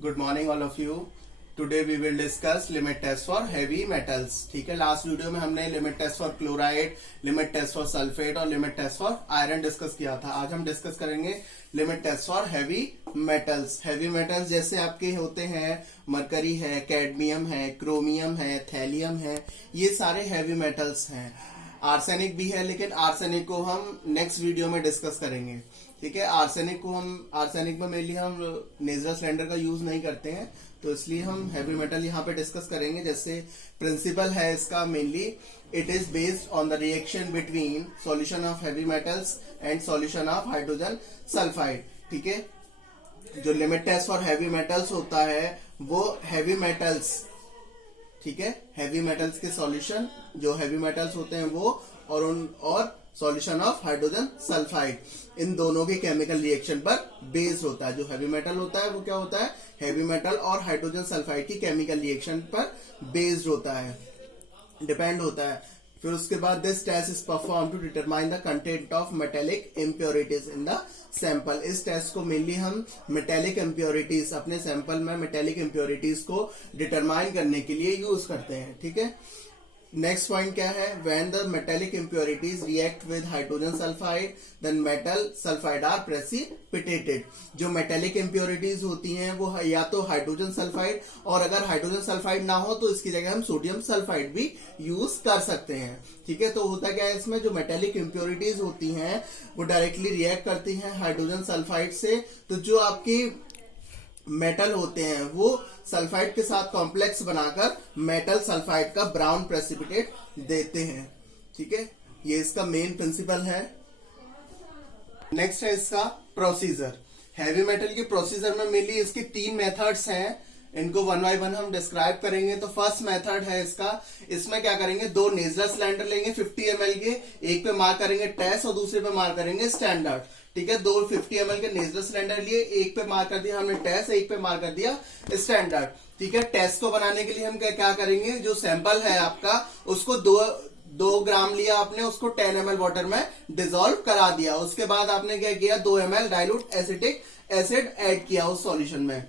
Good morning all of you. Today we will discuss limit test for heavy metals. ठीक है, last video में हमने limit test for chloride, limit test for sulphate और limit test for iron discuss किया था। आज हम discuss करेंगे limit test for heavy metals. Heavy metals जैसे आपके होते हैं मरकरी है, कैडमियम है, क्रोमियम है, थैलियम है, ये सारे हैवी मेटल्स हैं। आर्सेनिक भी है, लेकिन आर्सेनिक को हम नेक्स्ट वीडियो में डिस्कस करेंगे। ठीक है, आर्सेनिक में मेनली हम नेजरल सिलेंडर का यूज नहीं करते हैं, तो इसलिए हम हैवी मेटल यहाँ पे डिस्कस करेंगे। जैसे प्रिंसिपल है इसका mainly, it is based on the reaction between solution of heavy metals and solution of hydrogen sulphide. ठीक है, जो limit test for heavy metals होता है वो हैवी मेटल्स, ठीक है, हैवी मेटल्स के सॉल्यूशन जो हैवी मेटल्स होते हैं वो और सॉल्यूशन ऑफ हाइड्रोजन सल्फाइड, इन दोनों के केमिकल रिएक्शन पर बेस्ड होता है। जो हैवी मेटल होता है वो क्या होता है, हैवी मेटल और हाइड्रोजन सल्फाइड की केमिकल रिएक्शन पर बेस्ड होता है, डिपेंड होता है। फिर उसके बाद this test is perform to determine the content of metallic impurities in the sample. इस टेस्ट को मेनली हम मेटेलिक इम्प्योरिटीज, अपने सैंपल में मेटेलिक इम्प्योरिटीज को डिटरमाइन करने के लिए यूज करते हैं। ठीक है, नेक्स्ट पॉइंट क्या है, when the metallic impurities react with hydrogen sulphide then metal sulphide are precipitated. जो मेटेलिक इम्प्योरिटीज होती हैं वो या तो हाइड्रोजन सल्फाइड, और अगर हाइड्रोजन सल्फाइड ना हो तो इसकी जगह हम सोडियम सल्फाइड भी यूज कर सकते हैं। ठीक है, तो होता क्या है इसमें, जो मेटेलिक इम्प्योरिटीज होती हैं वो डायरेक्टली रिएक्ट करती हैं हाइड्रोजन सल्फाइड से, तो जो आपकी मेटल होते हैं वो सल्फाइड के साथ कॉम्प्लेक्स बनाकर मेटल सल्फाइड का ब्राउन प्रेसिपिटेट देते हैं। ठीक है, ये इसका मेन प्रिंसिपल है। नेक्स्ट है इसका प्रोसीजर। हैवी मेटल के प्रोसीजर में मेनली इसके 3 मेथड्स हैं, इनको वन बाय वन हम डिस्क्राइब करेंगे। तो फर्स्ट मेथड है इसका, इसमें क्या करेंगे, 2 नेजरल सिलेंडर लेंगे 50 ml के, एक पे मार्क करेंगे टेस्ट और दूसरे पे मार्क करेंगे स्टैंडर्ड। ठीक है, 2 50 ml के नेजरल सिलेंडर लिए, एक पे मार्क कर दिया हमने टेस्ट, एक पे मार्क कर दिया स्टैंडर्ड। ठीक है, टेस्ट को बनाने के लिए हम क्या करेंगे, जो सैंपल है आपका उसको 2 ग्राम लिया आपने, उसको 10 ml वाटर में डिसॉल्व करा दिया। उसके बाद आपने क्या किया, 2 ml dilute acetic acid add किया उस सॉल्यूशन में।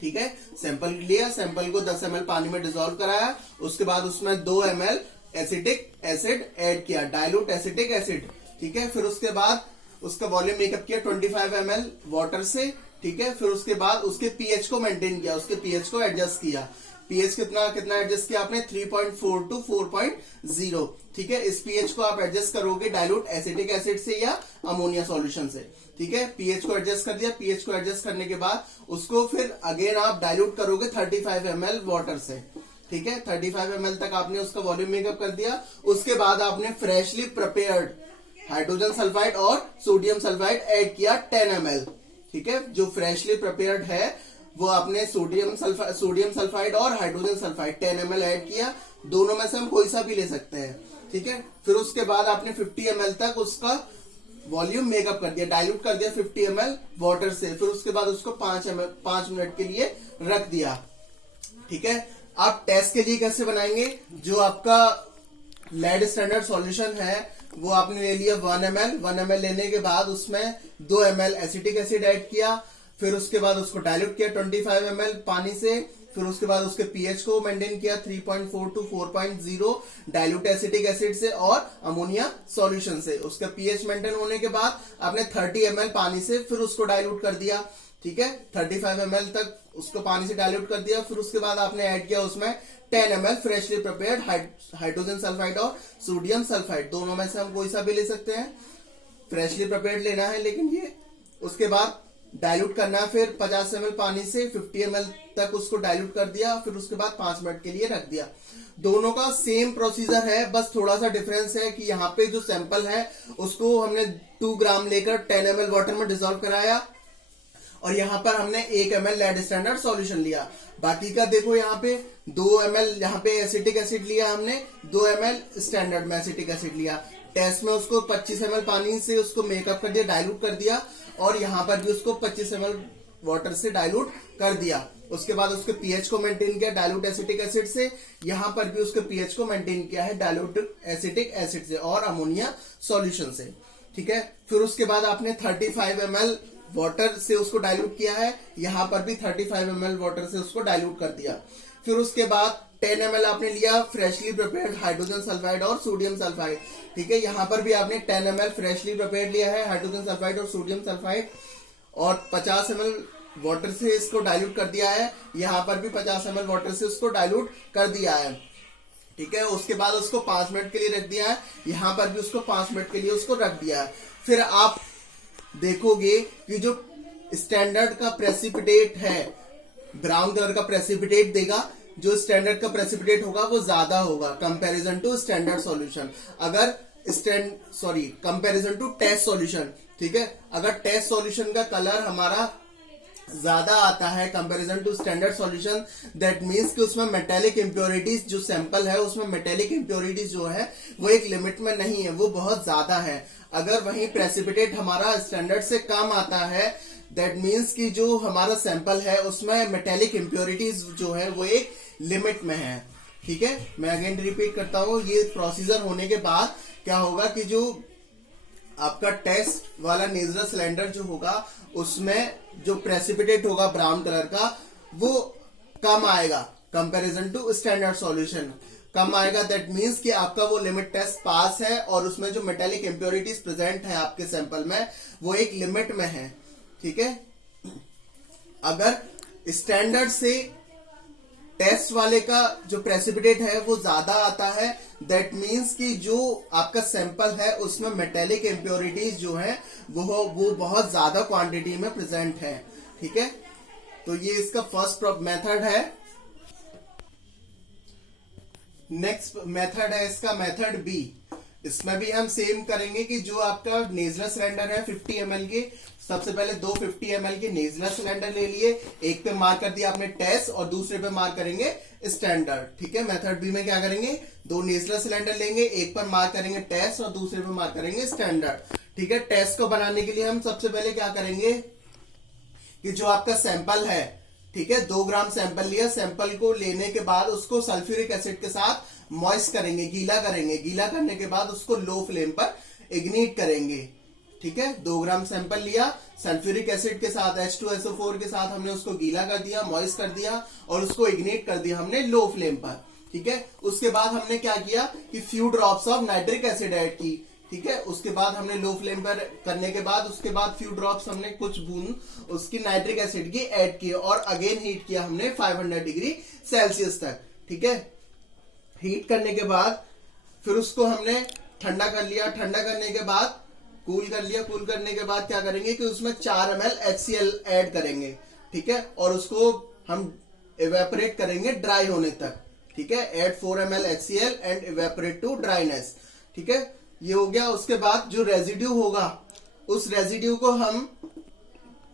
ठीक है, सैंपल लिया, सैंपल को 10 ml पानी में डिसॉल्व कराया, उसके बाद उसमें 2 ml एसिटिक एसिड ऐड किया, डाइल्यूट एसिटिक एसिड। ठीक है, फिर उसके बाद उसका वॉल्यूम मेकअप किया 25 ml वाटर से। ठीक है, फिर उसके बाद उसके पीएच को मेंटेन किया, उसके पीएच को एडजस्ट किया। पीएच कितना एडजस्ट किया आपने, 3.4 टू 4.0। ठीक है, इस पीएच को आप एडजस्ट करोगे डाइल्यूट एसिटिक एसिड से या अमोनिया सॉल्यूशन से। ठीक है, पीएच को एडजस्ट कर दिया, पीएच को एडजस्ट करने के बाद उसको फिर अगेन आप डाइल्यूट करोगे 35 ml वाटर से। ठीक है, 35 ml तक आपने उसका वॉल्यूम मेकअप कर दिया। उसके बाद आपने फ्रेशली प्रिपेयर्ड हाइड्रोजन सल्फाइड और सोडियम सल्फाइड ऐड किया 10 ml। ठीक है, जो फ्रेशली प्रिपेयर्ड है वो आपने सोडियम सल्फाइड और हाइड्रोजन सल्फाइड 10 ml ऐड किया, दोनों में से हम कोई सा भी ले सकते हैं। ठीक है, फिर उसके बाद आपने 50 ml तक उसका वॉल्यूम मेकअप कर दिया, डाइल्यूट कर दिया 50 ml वाटर से। फिर उसके बाद उसको 5 मिनट के लिए रख दिया। ठीक है, आप टेस्ट के लिए कैसे बनाएंगे, जो आपका लेड स्टैंडर्ड सॉल्यूशन है वो आपने ले लिया 1 ml लेने के बाद उसमें 2 ml एसिटिक एसिड ऐड किया, फिर उसके बाद उसको डाइल्यूट किया 25 ml पानी से। फिर उसके बाद उसके पीएच को मेंटेन किया 3.4 टू 4.0 डाइल्यूट एसिटिक एसिड से और अमोनिया सॉल्यूशन से। उसका पीएच मेंटेन होने के बाद आपने 30 ml पानी से फिर उसको डाइल्यूट कर दिया। ठीक है, 35 ml तक उसको पानी से डाइल्यूट कर दिया। फिर उसके बाद आपने ऐड किया उसमें 10 ml freshly prepared hydrogen sulphide और सोडियम सल्फाइड, दोनों में से हम कोई सा भी ले सकते हैं, फ्रेशली प्रिपेयर्ड लेना है लेकिन ये। उसके बाद डाइल्यूट करना है फिर 50 ml पानी से 50 ml तक उसको डाइल्यूट कर दिया, फिर उसके बाद 5 मिनट के लिए रख दिया। दोनों का सेम प्रोसीजर है, बस थोड़ा सा डिफरेंस है कि यहाँ पे जो सैंपल है उसको हमने 2 ग्राम लेकर 10 ml वाटर में डिसॉल्व कराया, और यहाँ पर हमने 1 ml लेड स्टैंडर्ड सॉल्यूशन लिया। बाकी का देखो, यहाँ पे 2 ml यहाँ पे एसिटिक एसिड लिया हमने, 2 ml स्टैंडर्ड में एसिटिक एसिड लिया। टेस्ट में उसको 25 ml पानी से उसको मेकअप कर दिया, डाइल्यूट कर दिया, और यहाँ पर भी उसको 25 ml वाटर से डाइल्यूट कर दिया। उसके बाद उसके पीएच को मेंटेन किया डाइल्यूट एसिटिक एसिड से, यहाँ पर भी उसके पीएच को मेंटेन किया है डाइल्यूट एसिटिक एसिड से और अमोनिया सॉल्यूशन से। ठीक है, फिर उसके बाद आपने 35 ml वाटर से उसको डाइल्यूट किया है, यहाँ पर भी 35 ml वाटर से उसको डाइल्यूट कर दिया। फिर उसके बाद 10 ml आपने लिया फ्रेशली प्रिपेयर्ड हाइड्रोजन सल्फाइड और सोडियम सल्फाइड। ठीक है, यहाँ पर भी आपने 10 ml फ्रेशली प्रिपेयर्ड लिया है हाइड्रोजन सल्फाइड और सोडियम सल्फाइड, और 50 ml वाटर से इसको डाइल्यूट कर दिया है। यहाँ पर भी 50 ml वाटर से उसको डाइल्यूट कर दिया है। ठीक है, उसके बाद उसको 5 मिनट के लिए रख दिया है, यहाँ पर भी उसको 5 मिनट के लिए उसको रख दिया है। फिर आप देखोगे कि जो स्टैंडर्ड का प्रेसिपिटेट है, ब्राउन कलर का प्रेसिपिटेट देगा, जो स्टैंडर्ड का प्रेसिपिटेट होगा वो ज्यादा होगा कंपैरिजन टू स्टैंडर्ड सॉल्यूशन। अगर कंपैरिजन टू टेस्ट सॉल्यूशन। ठीक है, अगर टेस्ट सॉल्यूशन का कलर हमारा ज्यादा आता है comparison to standard solution, that means कि उसमें मेटेलिक इंप्योरिटीज, जो सैंपल है उसमें मेटेलिक इंप्योरिटीज जो है वो एक लिमिट में नहीं है, वो बहुत ज्यादा है। अगर वहीं प्रेसिपिटेट हमारा स्टैंडर्ड से कम आता है, दैट मींस कि जो हमारा सैंपल है उसमें मेटेलिक इंप्योरिटीज जो है वो एक लिमिट में है। ठीक है, मैं अगेन रिपीट करता हूं, ये प्रोसीजर होने के बाद क्या होगा कि जो आपका टेस्ट वाला नेजरल सिलेंडर जो होगा उसमें जो प्रेसिपिटेट होगा ब्राउन कलर का वो कम आएगा कंपैरिजन टू स्टैंडर्ड सॉल्यूशन, कम आएगा। दैट मींस कि आपका वो लिमिट टेस्ट पास है और उसमें जो मेटेलिक इंप्योरिटीज प्रेजेंट है आपके सैंपल में वो एक लिमिट में है। ठीक है, अगर स्टैंडर्ड से टेस्ट वाले का जो प्रेसिपिटेट है वो ज्यादा आता है, दैट मींस कि जो आपका सैंपल है उसमें मेटेलिक इंप्योरिटीज जो है वो बहुत ज्यादा क्वांटिटी में प्रेजेंट है। ठीक है, तो ये इसका फर्स्ट मेथड है। नेक्स्ट मेथड है इसका मेथड बी। इसमें भी हम सेम करेंगे कि जो आपका नेजलर सिलेंडर है 50 ml के, सबसे पहले 2 50 ml के नेजलर सिलेंडर ले लिए, एक पे मार्क कर दिया आपने टेस्ट और दूसरे पे मार्क करेंगे स्टैंडर्ड। ठीक है, मेथड बी में क्या करेंगे, 2 नेजलर सिलेंडर लेंगे, एक पर मार्क करेंगे टेस्ट और दूसरे पे मार्क करेंगे स्टैंडर्ड। ठीक है, टेस्ट को बनाने के लिए हम सबसे पहले क्या करेंगे कि जो आपका सैंपल है, ठीक है, 2 ग्राम सैंपल लिया, सैंपल को लेने के बाद उसको सल्फ्यूरिक एसिड के साथ मॉइस्ट करेंगे, गीला करेंगे, गीला करने के बाद उसको लो फ्लेम पर इग्निट करेंगे। ठीक है, 2 ग्राम सैंपल लिया, सल्फ्यूरिक एसिड के साथ H2SO4 के साथ हमने उसको गीला कर दिया, मॉइस्ट कर दिया और उसको इग्निट कर दिया हमने लो फ्लेम पर। ठीक है, उसके बाद हमने क्या किया कि few drops of nitric acid add की। ठीक है, उसके बाद हमने लो फ्लेम पर करने के बाद उसके बाद फ्यू ड्रॉप्स हमने कुछ बूंद उसकी नाइट्रिक एसिड की ऐड की और अगेन हीट किया हमने 500 डिग्री सेल्सियस तक। ठीक है, हीट करने के बाद फिर उसको हमने ठंडा कर लिया, ठंडा करने के बाद कूल कर लिया, कूल करने के बाद क्या करेंगे कि उसमें 4 ml HCl ऐड करेंगे। ठीक है, और उसको हम इवेपोरेट करेंगे ड्राई होने तक। ठीक है, add 4 ml HCl and evaporate to dryness. ठीक है, ये हो गया। उसके बाद जो रेजिड्यू होगा उस रेजिड्यू को हम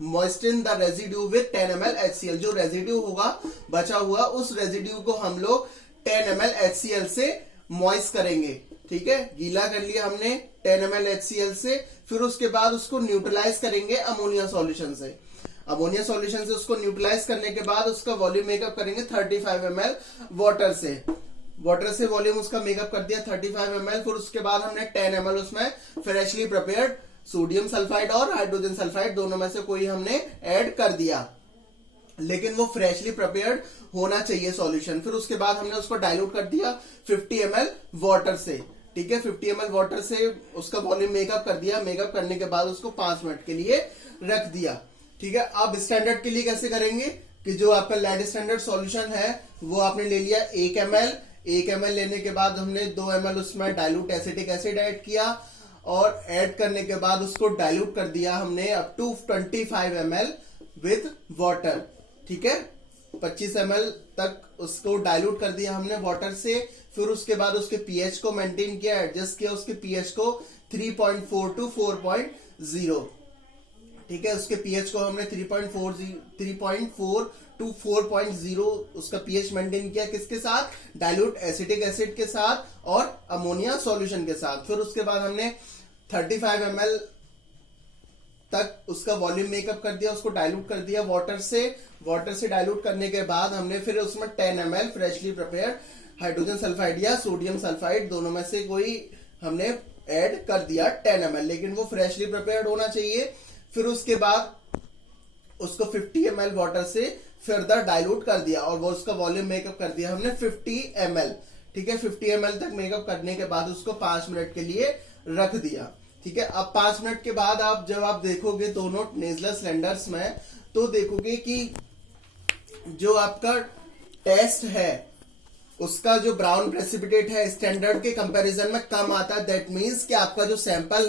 moisten the residue with 10 ml HCl, जो रेजिड्यू होगा बचा हुआ उस रेजिड्यू को हम लोग 10 ml HCl से मॉइस्ट करेंगे। ठीक है, गीला कर लिया हमने 10 ml HCl से, फिर उसके बाद उसको न्यूट्रलाइज करेंगे अमोनिया सॉल्यूशन से। अमोनिया सॉल्यूशन से उसको न्यूट्रलाइज करने के बाद उसका वॉल्यूम मेकअप करेंगे 35 ml वाटर से। वाटर से वॉल्यूम उसका मेकअप कर दिया 35 ml। फिर उसके बाद हमने 10 ml उसमें फ्रेशली प्रिपेयर्ड सोडियम सल्फाइड और हाइड्रोजन सल्फाइड दोनों में से कोई हमने ऐड कर दिया, लेकिन वो फ्रेशली प्रिपेयर्ड होना चाहिए सॉल्यूशन। फिर उसके बाद हमने उसको डाइल्यूट कर दिया 50 ml वाटर से। ठीक है, 50 ml वाटर से उसका वॉल्यूम मेकअप कर दिया, मेकअप करने के बाद उसको 5 मिनट के लिए रख दिया। ठीक है, अब स्टैंडर्ड के लिए कैसे करेंगे कि जो आपका लेड स्टैंडर्ड सॉल्यूशन है वो आपने ले लिया 1 ml। 1 ml लेने के बाद हमने 2 ml उसमें डाइल्यूट एसिटिक एसिड ऐड किया और ऐड करने के बाद उसको डाइल्यूट कर दिया हमने up to 25 ml with water. ठीक है, 25 ml तक उसको डाइल्यूट कर दिया हमने वाटर से। फिर उसके बाद उसके पीएच को मेंटेन किया, एडजस्ट किया उसके पीएच को 3.4 टू 4.0। ठीक है, उसके पीएच को हमने 3.4 टू 4.0 उसका पीएच मेंटेन किया, किसके साथ, डाइल्यूट एसिटिक एसिड के साथ और अमोनिया सॉल्यूशन के साथ। फिर उसके बाद हमने 35 ml तक उसका वॉल्यूम मेकअप कर दिया, उसको डाइल्यूट कर दिया वाटर से। वाटर से डाइल्यूट करने के बाद हमने फिर उसमें 10 ml freshly prepared hydrogen sulphide या सोडियम सल्फाइड दोनों में से कोई हमने ऐड कर दिया 10 ml, लेकिन वो फ्रेशली प्रिपेयर्ड होना चाहिए। फिर उसके बाद उसको 50 ml वाटर से फर्दर डाइल्यूट कर दिया और वो उसका वॉल्यूम मेकअप कर दिया हमने 50 ml। ठीक है, 50 ml तक मेकअप करने के बाद उसको 5 मिनट के लिए रख दिया। ठीक है, अब 5 मिनट के बाद जब आप देखोगे दोनों नेजलर सिलेंडर्स में, तो देखोगे कि जो आपका टेस्ट है उसका जो ब्राउन प्रेसिपिटेट है स्टैंडर्ड के कंपैरिजन में कम आता है। दैट मीन्स कि आपका जो सैंपल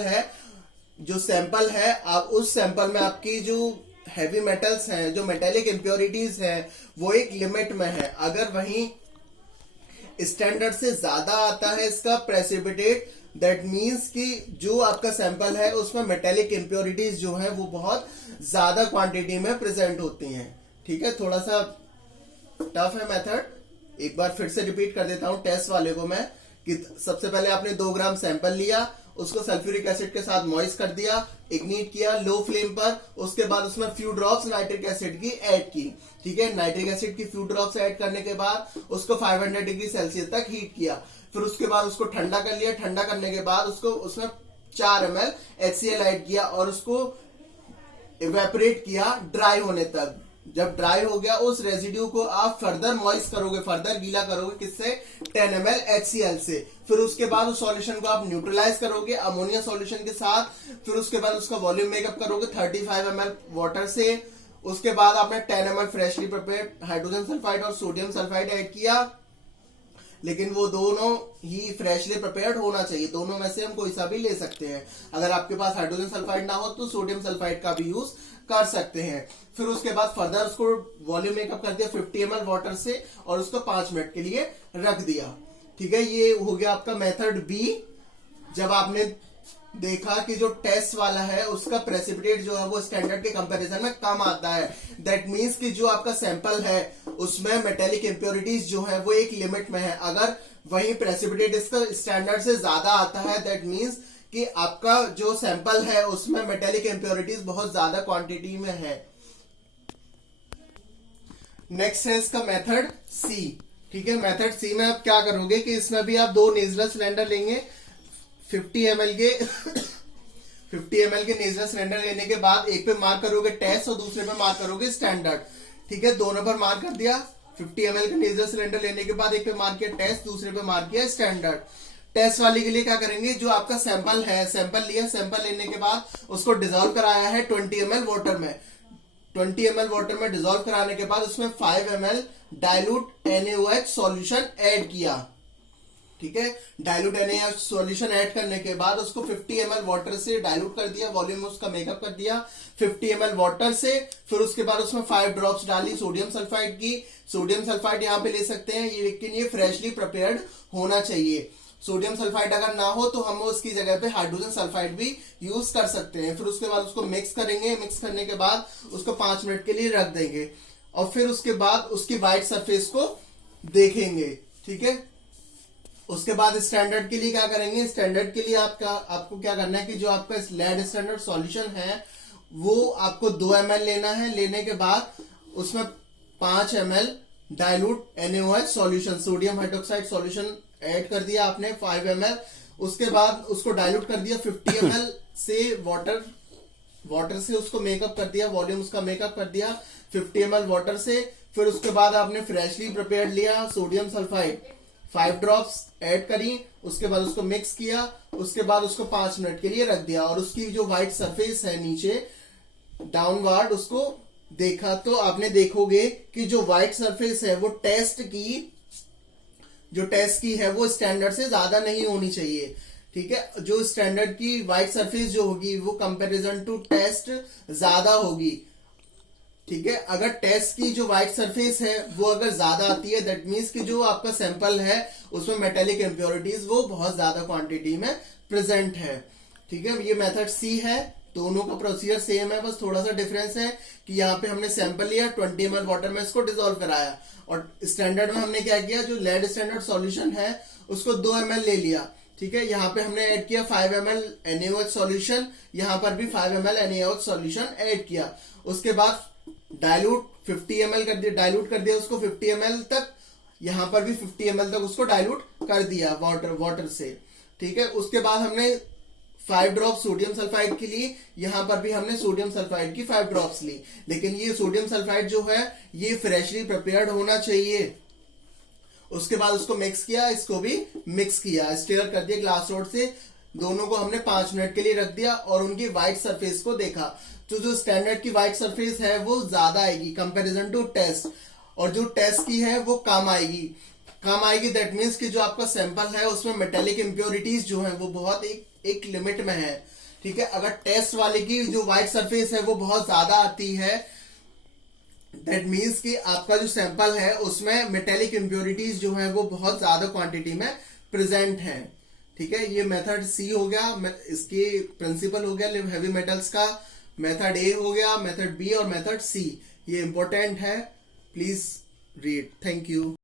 है आप उस सैंपल में आपकी जो हैवी मेटल्स हैं, जो मेटेलिक इम्प्योरिटीज हैं, वो एक लिमिट में है। अगर वहीं स्टैंडर्ड से ज्यादा आता है इसका प्रेसिपिटेट, दैट मीन्स कि जो आपका सैंपल है उसमें मेटेलिक इम्प्योरिटीज जो है वो बहुत ज्यादा क्वांटिटी में प्रेजेंट होती हैं। ठीक है, थोड़ा सा टफ है मेथड, एक बार फिर से रिपीट कर देता हूं टेस्ट वाले को मैं, कि सबसे पहले आपने 2 ग्राम सैंपल लिया, उसको सल्फ्यूरिक एसिड के साथ मॉइस्ट कर दिया, इग्निट किया लो फ्लेम पर, उसके बाद उसमें फ्यू ड्रॉप्स नाइट्रिक एसिड की ऐड की। ठीक है, नाइट्रिक एसिड की फ्यू ड्रॉप्स ऐड करने के बाद उसको 500 डिग्री सेल्सियस तक हीट किया। फिर उसके बाद उसको ठंडा कर लिया। ठंडा करने के बाद उसको उसमें 4 ml HCl ऐड किया और उसको इवेपोरेट किया ड्राई होने तक। जब ड्राई हो गया उस रेजिड्यू को आप फर्दर मॉइस्ट करोगे, फर्दर गीला करोगे, किससे? 10 ml HCl से। फिर उसके बाद उस सॉल्यूशन को आप न्यूट्रलाइज करोगे अमोनिया सॉल्यूशन के साथ। फिर उसके बाद उसका वॉल्यूम मेकअप करोगे 35 ml वाटर से। उसके बाद आपने 10 ml freshly prepared hydrogen sulphide और सोडियम सल्फाइड ऐड किया, लेकिन वो दोनों ही फ्रेशली प्रिपेयर्ड होना चाहिए। दोनों में से हम कोई सा भी ले सकते हैं। अगर आपके पास हाइड्रोजन सल्फाइड ना हो तो सोडियम सल्फाइड का भी यूज कर सकते हैं। फिर उसके बाद फर्दर उसको वॉल्यूम मेकअप कर दिया 50 ml वाटर से और उसको 5 मिनट के लिए रख दिया। ठीक है, ये हो गया आपका मेथड बी। जब आपने देखा कि जो टेस्ट वाला है उसका प्रेसिपिटेट जो है वो स्टैंडर्ड के कंपैरिजन में कम आता है, दैट मीन्स कि जो आपका सैंपल है उसमें मेटेलिक इम्प्योरिटीज जो है वो एक लिमिट में है। अगर वही प्रेसिपिटेट इसका स्टैंडर्ड से ज्यादा आता है, दैट मीन्स कि आपका जो सैंपल है उसमें मेटेलिक इम्प्योरिटीज बहुत ज्यादा क्वांटिटी में है। नेक्स्ट है इसका मेथड सी। ठीक है, मेथड सी में आप क्या करोगे कि इसमें भी आप 2 नेजलर सिलेंडर लेंगे, 50 ml के नेजलर सिलेंडर लेने के बाद एक पे मार्क करोगे टेस्ट और दूसरे पे मार्क करोगे स्टैंडर्ड। ठीक है, दोनों पर मार्क कर दिया। 50 ml का नेजलर सिलेंडर लेने के बाद एक पे मार्क किया टेस्ट, दूसरे पे मार्क किया स्टैंडर्ड। टेस्ट वाले के लिए क्या करेंगे, जो आपका सैंपल है, सैंपल लिया, सैंपल लेने के बाद उसको डिजोल्व कराया है 20 ml वाटर में। 20 ml वाटर में डिजोल्व कराने के बाद उसमें 5 ml dilute NaOH solution add किया। ठीक है, डाइल्यूट NaOH सॉल्यूशन ऐड करने के बाद उसको 50 ml वाटर से डाइल्यूट कर दिया, वॉल्यूम में उसका मेकअप कर दिया 50 ml वाटर से। फिर उसके बाद उसमें 5 ड्रॉप्स डाली सोडियम सल्फाइड की। सोडियम सल्फाइड यहाँ पे ले सकते हैं ये, लेकिन ये फ्रेशली प्रिपेयर्ड होना चाहिए। सोडियम सल्फाइड अगर ना हो तो हम उसकी जगह पे हाइड्रोजन सल्फाइड भी यूज कर सकते हैं। फिर उसके बाद उसको मिक्स करेंगे, मिक्स करने के बाद उसको 5 मिनट के लिए रख देंगे और फिर उसके बाद उसकी व्हाइट सरफेस को देखेंगे। ठीक है, उसके बाद स्टैंडर्ड के लिए क्या करेंगे, स्टैंडर्ड के लिए आपको क्या करना है कि जो आपका लेड स्टैंडर्ड सॉल्यूशन है वो आपको 2 ml लेना है। लेने के बाद उसमें 5 ml dilute NaOH solution, sodium hydroxide solution add कर दिया आपने 5 ml। उसके बाद उसको डाइल्यूट कर दिया 50 ml से वाटर से उसको मेकअप कर दिया, वॉल्यूम उसका मेकअप कर दिया 50 ml वाटर से। फिर उसके बाद आपने फ्रेशली प्रिपेयर्ड लिया सोडियम सल्फाइड 5 ड्रॉप्स ऐड करी, उसके बाद उसको मिक्स किया, उसके बाद उसको 5 मिनट के लिए रख दिया और उसकी जो व्हाइट सरफेस है नीचे डाउनवर्ड उसको देखा, तो आपने देखोगे कि जो व्हाइट सरफेस है वो टेस्ट की है वो स्टैंडर्ड से ज्यादा नहीं होनी चाहिए। ठीक है, जो स्टैंडर्ड की व्हाइट सरफेस जो होगी वो कंपैरिजन टू टेस्ट ज्यादा होगी। ठीक है, अगर टेस्ट की जो व्हाइट सरफेस है वो अगर ज्यादा आती है, दैट मीन्स कि जो आपका सैंपल है उसमें मेटेलिक इम्प्योरिटीज वो बहुत ज्यादा क्वांटिटी में प्रेजेंट है। ठीक है, ये मेथड सी है। दोनों का प्रोसीजर सेम है, बस थोड़ा सा डिफरेंस है कि यहाँ पे हमने सैंपल लिया 20 ml वाटर में इसको डिसॉल्व कराया और स्टैंडर्ड में हमने क्या किया, जो लेड स्टैंडर्ड सॉल्यूशन है उसको 2 ml ले लिया। ठीक है, यहाँ पे हमने ऐड किया 5 ml NaOH सॉल्यूशन, यहाँ पर भी 5 ml NaOH सॉल्यूशन ऐड किया। उसके बाद डाइल्यूट 50 ml कर दिया, डाइल्यूट कर दिया उसको 50 ml तक, यहाँ पर भी 50 ml तक उसको डाइल्यूट कर दिया वाटर से। ठीक है, उसके बाद हमने 5 ड्रॉप सोडियम सल्फाइड की ली, यहां पर भी हमने सोडियम सल्फाइड की 5 ड्रॉप्स ली, लेकिन ये सोडियम सल्फाइड जो है ये फ्रेशली प्रिपेयर्ड होना चाहिए। उसके बाद उसको मिक्स किया, इसको भी मिक्स किया, स्टीयर कर दिया ग्लास रोड से, दोनों को हमने 5 मिनट के लिए रख दिया और उनकी व्हाइट सरफेस को देखा। तो जो स्टैंडर्ड की व्हाइट सरफेस है वो ज्यादा आएगी कंपैरिजन टू टेस्ट, और जो टेस्ट की है वो कम आएगी। दैट मीन्स कि जो आपका सैंपल है उसमें मेटेलिक इंप्योरिटीज जो है वो बहुत एक लिमिट में है, ठीक है। अगर टेस्ट वाले की जो व्हाइट सरफेस है वो बहुत ज्यादा आती है, दैट मीन्स कि आपका जो सैंपल है उसमें मेटेलिक इंप्योरिटीज जो है वो बहुत ज्यादा क्वांटिटी में प्रेजेंट है, ठीक है। ये मेथड सी हो गया, इसके प्रिंसिपल हो गया हैवी मेटल्स का। मेथड ए हो गया, मेथड बी और मेथड सी, ये इंपॉर्टेंट है, प्लीज रीड। Thank you.